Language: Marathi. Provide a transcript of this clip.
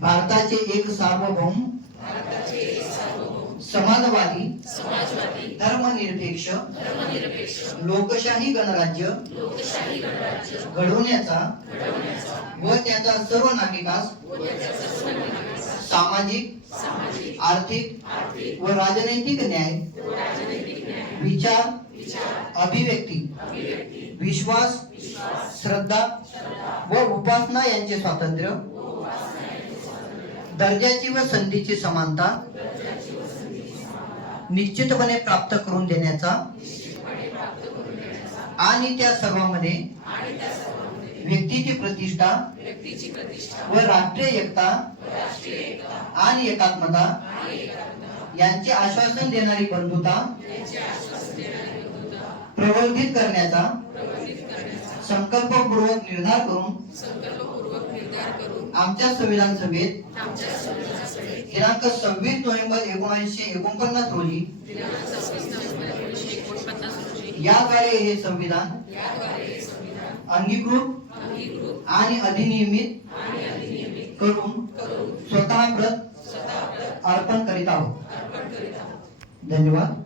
भारताचे एक सार्वभौम समाजवादी धर्मनिरपेक्ष लोकशाही गणराज्य घडवण्याचा व त्याचा सर्व नागरिकांस सामाजिक आर्थिक व राजनैतिक न्याय विचार अभिव्यक्ती विश्वास श्रद्धा व उपासना यांचे स्वातंत्र्य दर्जाची व संधीची समानता निश्चितपणे प्राप्त करून देण्याचा आणि त्या सर्वांमध्ये व्यक्तीची प्रतिष्ठा व राष्ट्रीय एकता आणि एकात्मता यांचे आश्वासन देणारी बंधुता प्रवर्धित करण्याचा संकल्पपूर्वक निर्धार करून आमच्या संविधान सभेत दिनांक 26 नोव्हेंबर 1949 रोजी याद्वारे हे संविधान अंगीकृत आणि अधिनियमित करून स्वतः प्रत अर्पण करीत आहोत. धन्यवाद.